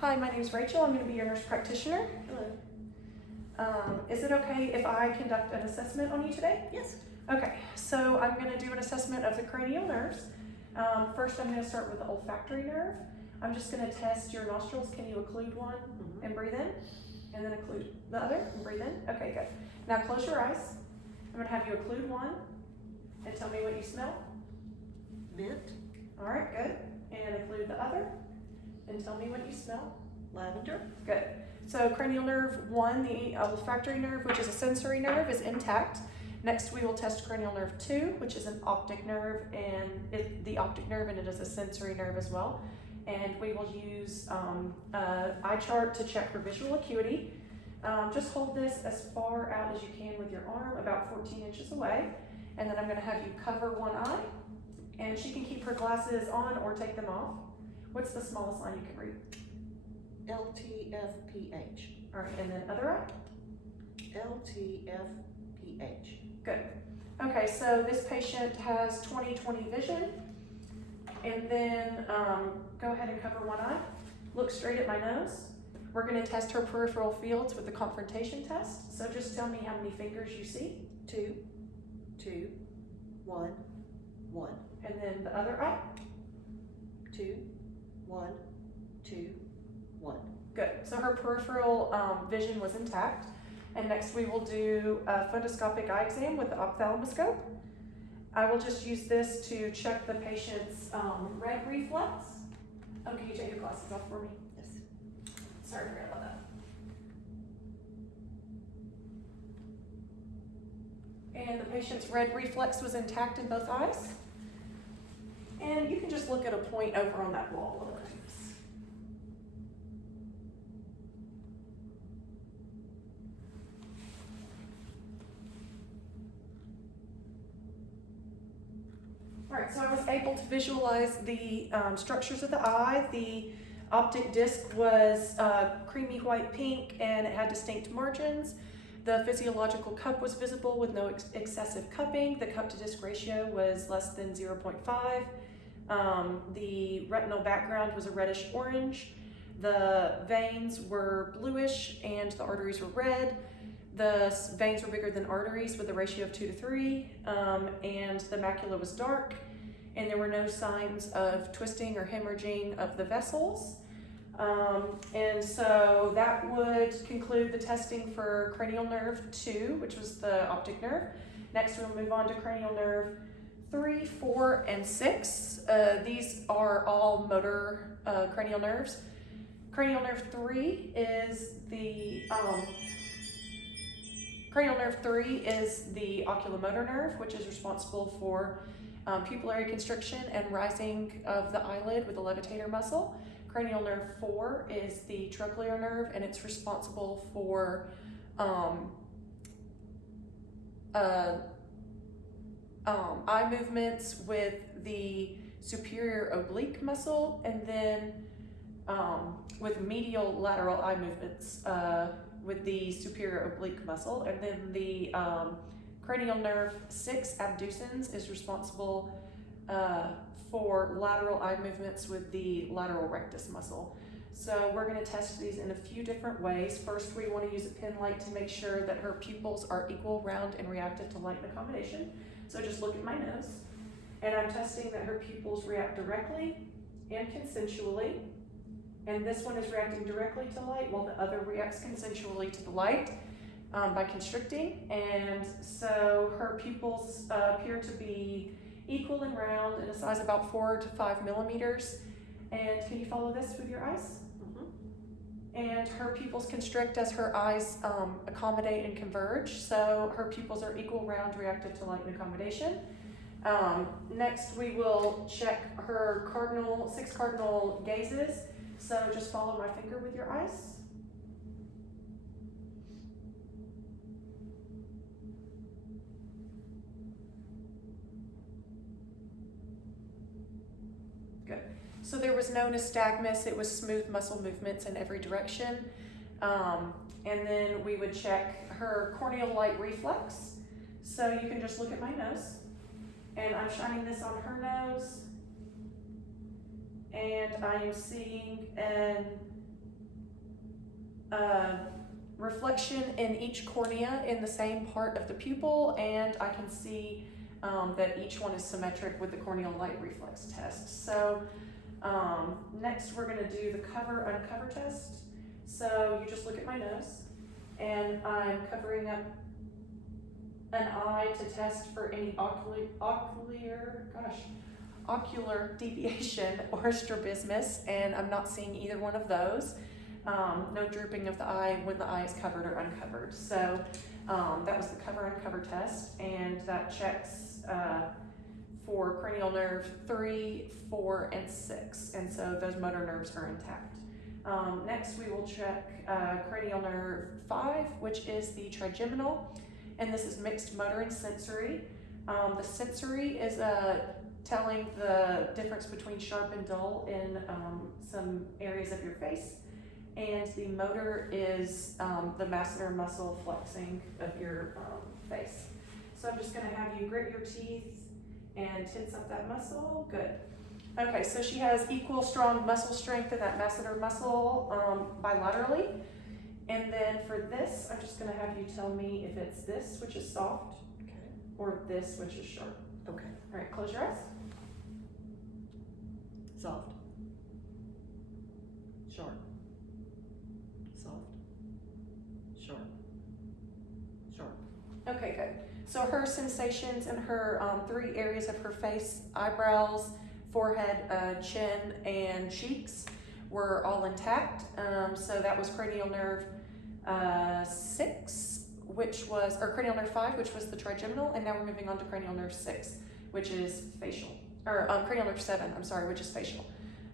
Hi, my name is Rachel. I'm going to be your nurse practitioner. Hello. Is it okay if I conduct an assessment on you today? Yes. Okay, so I'm going to do an assessment of the cranial nerves. First, I'm going to start with the olfactory nerve. I'm just going to test your nostrils. Can you occlude one and breathe in? And then occlude the other and breathe in? Okay, good. Now close your eyes. I'm going to have you occlude one and tell me what you smell. Mint. All right, good. And occlude the other and tell me what you smell. Lavender. Good. So cranial nerve 1, the olfactory nerve, which is a sensory nerve, is intact. Next, we will test cranial nerve 2, which is an optic nerve, and the optic nerve, and it is a sensory nerve as well. And we will use eye chart to check for visual acuity. Just hold this as far out as you can with your arm, about 14 inches away. And then I'm going to have you cover one eye, and she can keep her glasses on or take them off. What's the smallest line you can read? LTFPH. All right, and then other eye? LTFPH. Good. Okay, so this patient has 20/20 vision. And then go ahead and cover one eye. Look straight at my nose. We're going to test her peripheral fields with the confrontation test. So just tell me how many fingers you see. 2, 2, 1, 1. And then the other eye. 2, 1, 2, 1. Good. So her peripheral vision was intact. And next we will do a fundoscopic eye exam with the ophthalmoscope. I will just use this to check the patient's red reflex. Oh, can you take your glasses off for me? Yes. Sorry, I forgot about that. And the patient's red reflex was intact in both eyes. And you can just look at a point over on that wall. All right, so I was able to visualize the structures of the eye. The optic disc was creamy white pink and it had distinct margins. The physiological cup was visible with no excessive cupping. The cup to disc ratio was less than 0.5. The retinal background was a reddish orange. The veins were bluish and the arteries were red. The veins were bigger than arteries with a ratio of 2 to 3, and the macula was dark, and there were no signs of twisting or hemorrhaging of the vessels. And so that would conclude the testing for cranial nerve 2, which was the optic nerve. Next, we'll move on to cranial nerve 3, 4, and 6. These are all motor cranial nerves. Cranial nerve 3 is the oculomotor nerve, which is responsible for pupillary constriction and rising of the eyelid with the levitator muscle. Cranial nerve 4 is the trochlear nerve, and it's responsible for eye movements with the superior oblique muscle, and then with medial lateral eye movements with the superior oblique muscle. And then the cranial nerve 6 abducens is responsible for lateral eye movements with the lateral rectus muscle. So we're going to test these in a few different ways. First, we want to use a pin light to make sure that her pupils are equal, round, and reactive to light and accommodation. So just look at my nose. And I'm testing that her pupils react directly and consensually. And this one is reacting directly to light while the other reacts consensually to the light by constricting. And so her pupils appear to be equal and round in a size about 4 to 5 millimeters. And can you follow this with your eyes? And her pupils constrict as her eyes accommodate and converge. So her pupils are equal, round, reactive to light and accommodation. Next, we will check her 6 cardinal gazes. So just follow my finger with your eyes. Good. So there was no nystagmus, it was smooth muscle movements in every direction. And then we would check her corneal light reflex. So you can just look at my nose. And I'm shining this on her nose. And I am seeing an reflection in each cornea in the same part of the pupil, and I can see that each one is symmetric with the corneal light reflex test. So next we're gonna do the cover uncover test. So you just look at my nose, and I'm covering up an eye to test for any ocular deviation or strabismus, and I'm not seeing either one of those. No drooping of the eye when the eye is covered or uncovered. So that was the cover uncover test, and that checks for cranial nerve 3, 4, and 6, and so those motor nerves are intact. Next we will check cranial nerve 5, which is the trigeminal, and this is mixed motor and sensory. The sensory is telling the difference between sharp and dull in some areas of your face, and the motor is the masseter muscle flexing of your face. So I'm just gonna have you grit your teeth and tense up that muscle. Good. Okay, so she has equal strong muscle strength in that masseter muscle bilaterally. And then for this, I'm just gonna have you tell me if it's this, which is soft, Okay. or this, which is sharp. Okay. All right, close your eyes. Soft. Sharp. Soft. Sharp. Sharp. Okay, good. So her sensations in her 3 areas of her face, eyebrows, forehead, chin, and cheeks, were all intact. So that was cranial nerve 6, which was, or cranial nerve 5, which was the trigeminal, and now we're moving on to cranial nerve 6, which is facial, or cranial nerve 7, I'm sorry, which is facial.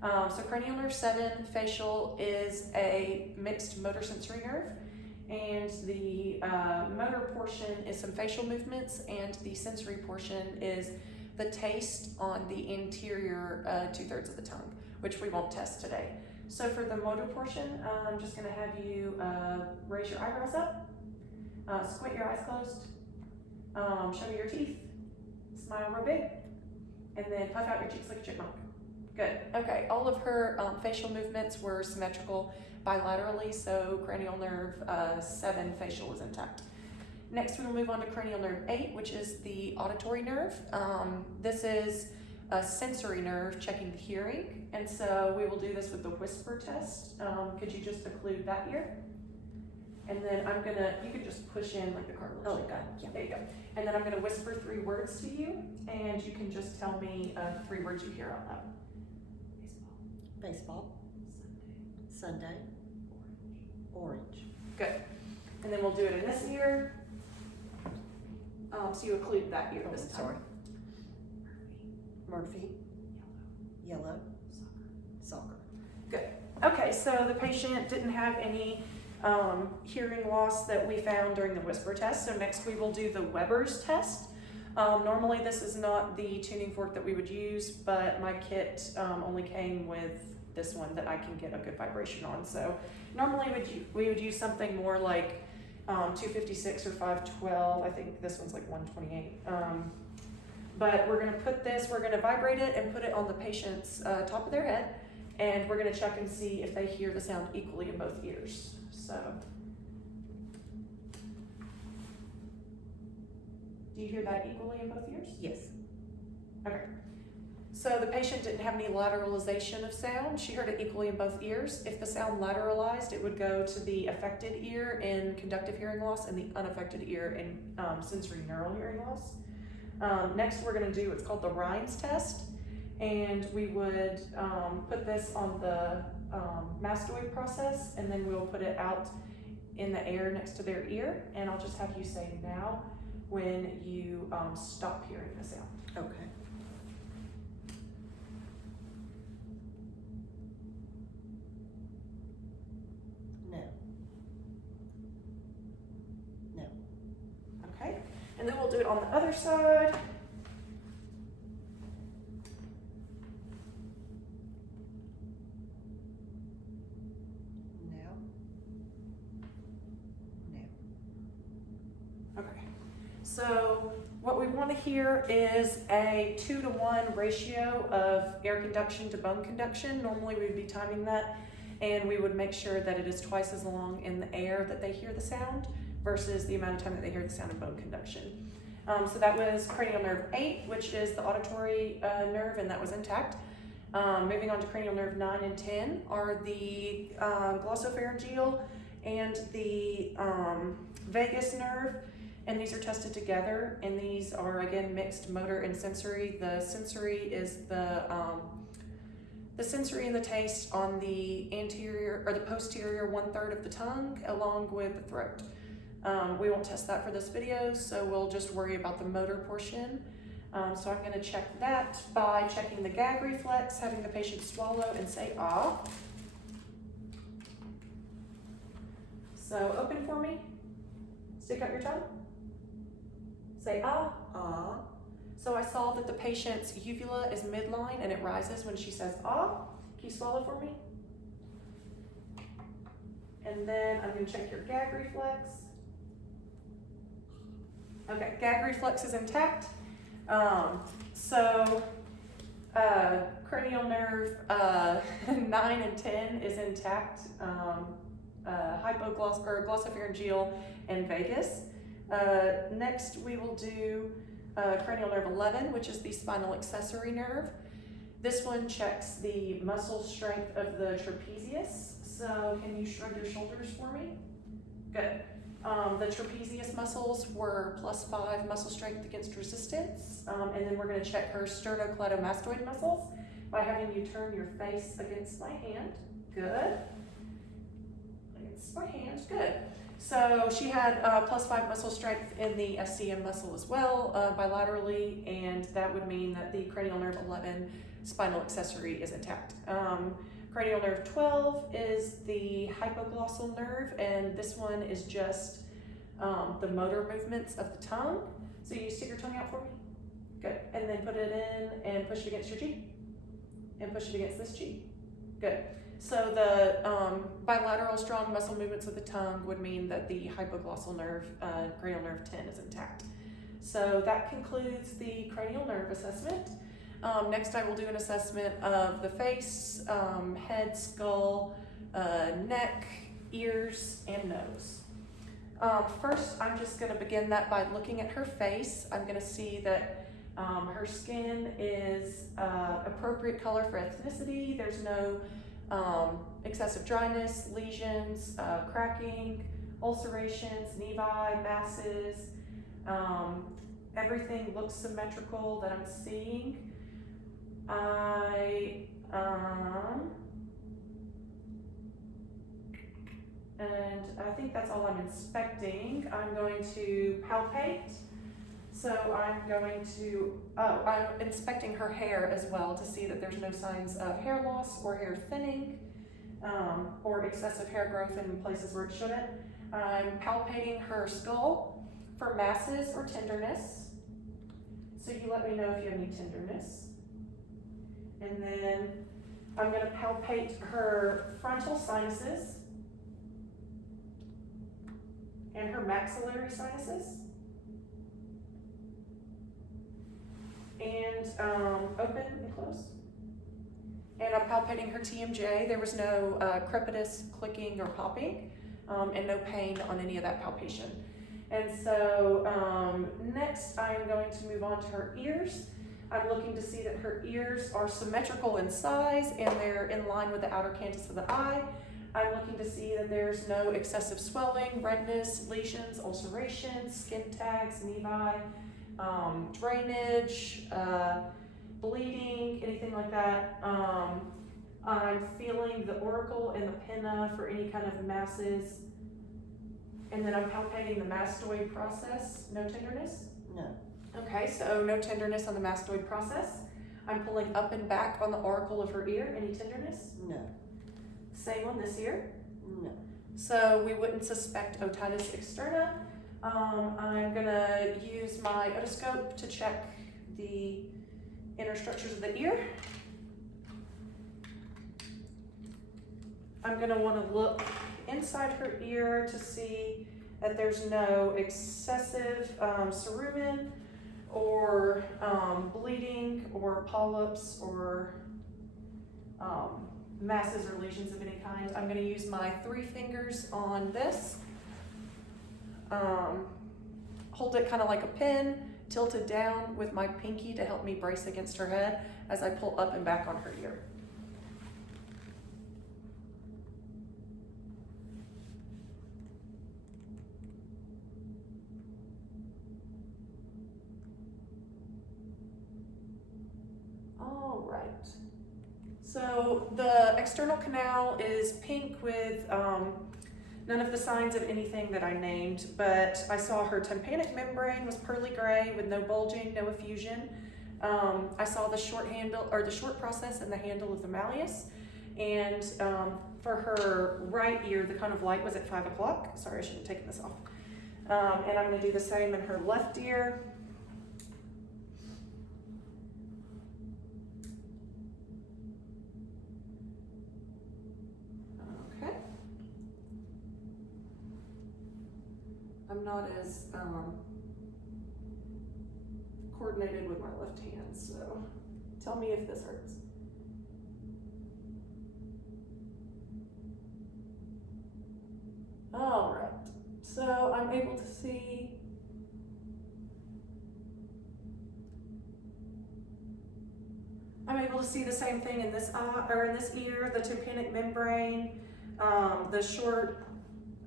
So cranial nerve 7, facial, is a mixed motor sensory nerve, and the motor portion is some facial movements, and the sensory portion is the taste on the interior 2/3 of the tongue, which we won't test today. So for the motor portion, I'm just gonna have you raise your eyebrows up, squint your eyes closed, show me your teeth, smile real big, and then puff out your cheeks like a chipmunk. Good. Okay, all of her facial movements were symmetrical bilaterally, so cranial nerve 7 facial is intact. Next, we will move on to cranial nerve 8, which is the auditory nerve. This is a sensory nerve checking the hearing, and so we will do this with the whisper test. Could you just occlude that ear? And then you can just push in like the cartilage. Oh, like got that. it, yeah. There you go. And then I'm gonna whisper 3 words to you, and you can just tell me 3 words you hear out loud. Baseball. Sunday. Orange. Good. And then we'll do it in this ear. So you occlude that ear this time. Sorry. Murphy. Yellow. Soccer. Okay, so the patient didn't have any hearing loss that we found during the whisper test. So next we will do the Weber's test. Normally this is not the tuning fork that we would use, but my kit only came with this one that I can get a good vibration on. So normally we would use something more like 256 or 512. I think this one's like 128. But we're gonna vibrate it and put it on the patient's top of their head, and we're gonna check and see if they hear the sound equally in both ears. So, do you hear that equally in both ears? Yes. Okay. So the patient didn't have any lateralization of sound. She heard it equally in both ears. If the sound lateralized, it would go to the affected ear in conductive hearing loss and the unaffected ear in sensory neural hearing loss. Next, we're going to do what's called the Rhines test, and we would put this on the mastoid process, and then we'll put it out in the air next to their ear, and I'll just have you say now when you stop hearing the sound. Okay. No. No. Okay, and then we'll do it on the other side. No. No. Okay, so what we want to hear is a 2-to-1 ratio of air conduction to bone conduction. Normally we would be timing that and we would make sure that it is twice as long in the air that they hear the sound versus the amount of time that they hear the sound of bone conduction. So that was cranial nerve 8, which is the auditory nerve, and that was intact. Moving on to cranial nerve 9 and 10 are the glossopharyngeal and the vagus nerve, and these are tested together, and these are again mixed motor and sensory. The sensory is the sensory and the taste on the anterior or the posterior 1/3 of the tongue along with the throat. We won't test that for this video, so we'll just worry about the motor portion. So I'm going to check that by checking the gag reflex, having the patient swallow and say ah. So open for me. Stick out your tongue. Say ah. Ah. So I saw that the patient's uvula is midline and it rises when she says ah. Can you swallow for me? And then I'm going to check your gag reflex. Okay, gag reflex is intact. Cranial nerve 9 and 10 is intact. Glossopharyngeal and vagus. Next we will do cranial nerve 11, which is the spinal accessory nerve. This one checks the muscle strength of the trapezius. So can you shrug your shoulders for me? Good. The trapezius muscles were +5 muscle strength against resistance. And then we're going to check her sternocleidomastoid muscles by having you turn your face against my hand. Good. Against my hand. Good. So she had +5 muscle strength in the SCM muscle as well, bilaterally, and that would mean that the cranial nerve 11 spinal accessory is intact. Cranial nerve 12 is the hypoglossal nerve, and this one is just the motor movements of the tongue. So you stick your tongue out for me. Good. And then put it in and push it against your cheek. And push it against this cheek. Good. So the bilateral strong muscle movements of the tongue would mean that the hypoglossal nerve, cranial nerve 10, is intact. So that concludes the cranial nerve assessment. Next I will do an assessment of the face, head, skull, neck, ears, and nose. First, I'm just going to begin that by looking at her face. I'm going to see that her skin is appropriate color for ethnicity. There's no excessive dryness, lesions, cracking, ulcerations, nevi, masses. Everything looks symmetrical that I'm seeing. And I think that's all I'm inspecting. I'm going to palpate. So I'm going to, I'm inspecting her hair as well to see that there's no signs of hair loss or hair thinning or excessive hair growth in places where it shouldn't. I'm palpating her skull for masses or tenderness. So you let me know if you have any tenderness. And then I'm going to palpate her frontal sinuses and her maxillary sinuses. And open and close. And I'm palpating her TMJ. There was no crepitus, clicking, or popping, and no pain on any of that palpation. And so next I'm going to move on to her ears. I'm looking to see that her ears are symmetrical in size and they're in line with the outer canthus of the eye. I'm looking to see that there's no excessive swelling, redness, lesions, ulcerations, skin tags, nevi, drainage, bleeding, anything like that. I'm feeling the auricle and the pinna for any kind of masses. And then I'm palpating the mastoid process. No tenderness? No. Okay, so no tenderness on the mastoid process. I'm pulling up and back on the auricle of her ear. Any tenderness? No. Same on this ear? No. So we wouldn't suspect otitis externa. I'm gonna use my otoscope to check the inner structures of the ear. I'm gonna wanna look inside her ear to see that there's no excessive cerumen or bleeding or polyps or masses or lesions of any kind. I'm gonna use my 3 fingers on this. Hold it kind of like a pin, tilt it down with my pinky to help me brace against her head as I pull up and back on her ear. All right. So the external canal is pink with none of the signs of anything that I named, but I saw her tympanic membrane was pearly gray with no bulging, no effusion. I saw the short handle or the short process and the handle of the malleus. And for her right ear, the cone of light was at 5 o'clock. Sorry, I shouldn't have taken this off. And I'm gonna do the same in her left ear. Okay. I'm not as coordinated with my left hand, so tell me if this hurts. All right, so I'm able to see the same thing in this eye, or in this ear, the tympanic membrane, the short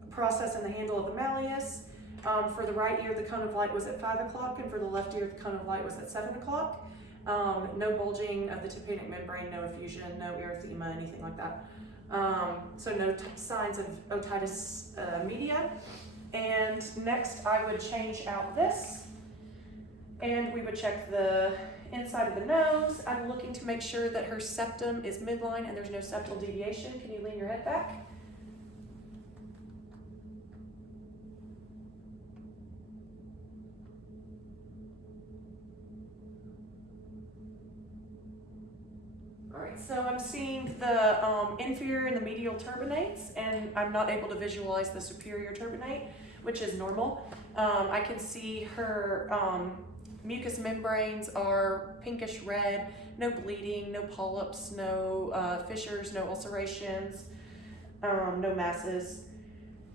process and the handle of the malleus. For the right ear, the cone of light was at 5 o'clock, and for the left ear, the cone of light was at 7 o'clock. No bulging of the tympanic membrane, no effusion, no erythema, anything like that. So no signs of otitis media. And next I would change out this, and we would check the inside of the nose. I'm looking to make sure that her septum is midline and there's no septal deviation. Can you lean your head back? All right, so I'm seeing the inferior and the medial turbinates, and I'm not able to visualize the superior turbinate, which is normal. I can see her mucous membranes are pinkish red, no bleeding, no polyps, no fissures, no ulcerations, no masses.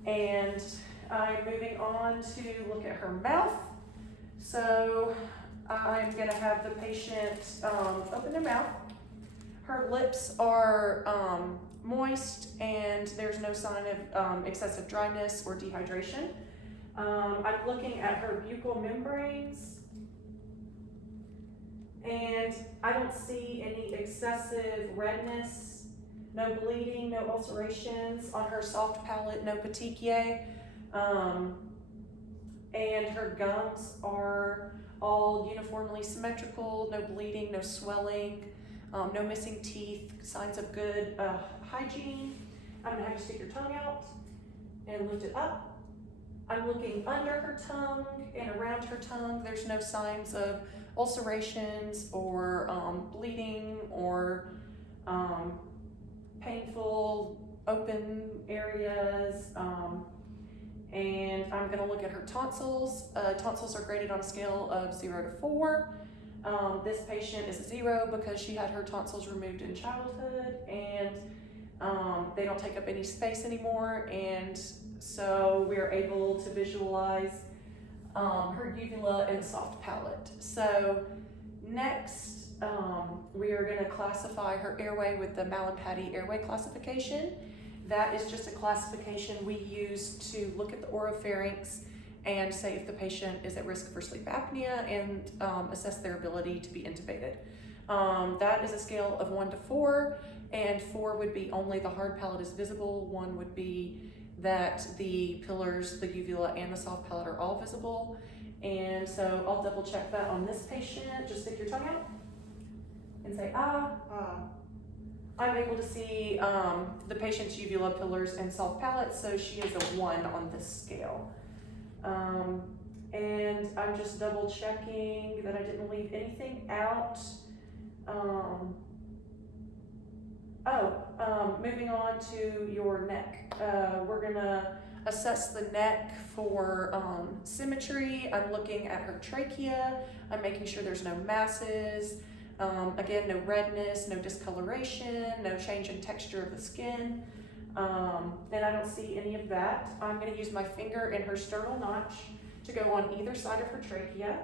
And I'm moving on to look at her mouth. So I'm gonna have the patient open their mouth. Her lips are moist and there's no sign of excessive dryness or dehydration. I'm looking at her buccal membranes and I don't see any excessive redness, no bleeding, no ulcerations. On her soft palate, no petechiae. And her gums are all uniformly symmetrical, no bleeding, no swelling. No missing teeth, signs of good hygiene. I'm gonna have you stick your tongue out and lift it up. I'm looking under her tongue and around her tongue. There's no signs of ulcerations or bleeding or painful open areas. And I'm gonna look at her tonsils. Tonsils are graded on a scale of 0 to 4. This patient is a 0 because she had her tonsils removed in childhood and they don't take up any space anymore, and so we're able to visualize her uvula and soft palate. So next we are going to classify her airway with the Mallampati airway classification. That is just a classification we use to look at the oropharynx and say if the patient is at risk for sleep apnea and assess their ability to be intubated. That is a scale of 1 to 4, and 4 would be only the hard palate is visible. 1 would be that the pillars, the uvula, and the soft palate are all visible. And so I'll double check that on this patient. Just stick your tongue out and say, ah. I'm able to see the patient's uvula, pillars, and soft palate, so she is a 1 on this scale. And I'm just double checking that I didn't leave anything out. Moving on to your neck. We're gonna assess the neck for symmetry. I'm looking at her trachea. I'm making sure there's no masses. Again, no redness, no discoloration, no change in texture of the skin. And I don't see any of that. I'm gonna use my finger in her sternal notch to go on either side of her trachea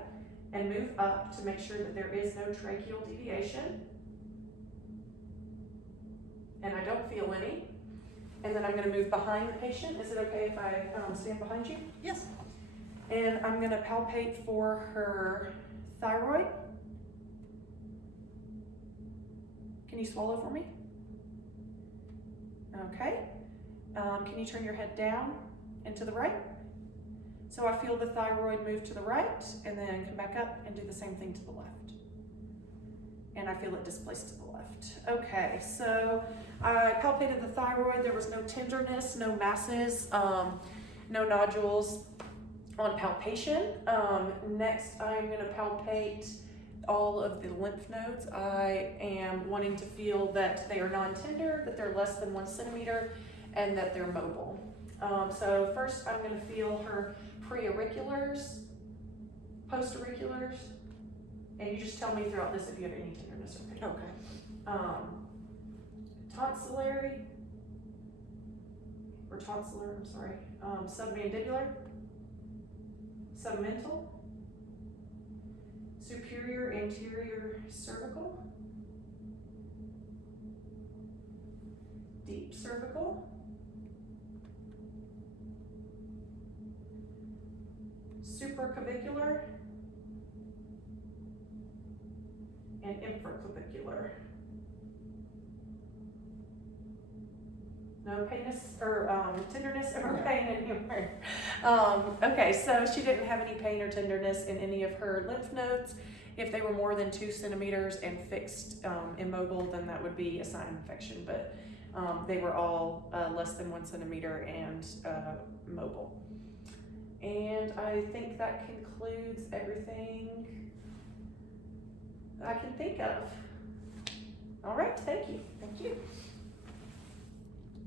and move up to make sure that there is no tracheal deviation. And I don't feel any. And then I'm gonna move behind the patient. Is it okay if I stand behind you? Yes. And I'm gonna palpate for her thyroid. Can you swallow for me? Okay. Can you turn your head down and to the right? So I feel the thyroid move to the right and then come back up and do the same thing to the left. And I feel it displaced to the left. Okay, so I palpated the thyroid. There was no tenderness, no masses, no nodules on palpation. Next, I'm gonna palpate all of the lymph nodes. I am wanting to feel that they are non-tender, that they're less than 1 centimeter, and that they're mobile. So first I'm gonna feel her preauriculars, postauriculars, and you just tell me throughout this if you have any tenderness or pain. Okay. Tonsillary, or tonsillar, I'm sorry, submandibular, submental, superior anterior cervical, deep cervical, supraclavicular, and infraclavicular. No painness or tenderness or No. pain in here. Okay, so she didn't have any pain or tenderness in any of her lymph nodes. If they were more than 2 centimeters and fixed, immobile, then that would be a sign of infection. But they were all less than 1 centimeter and mobile. And I think that concludes everything I can think of. All right, thank you. Thank you.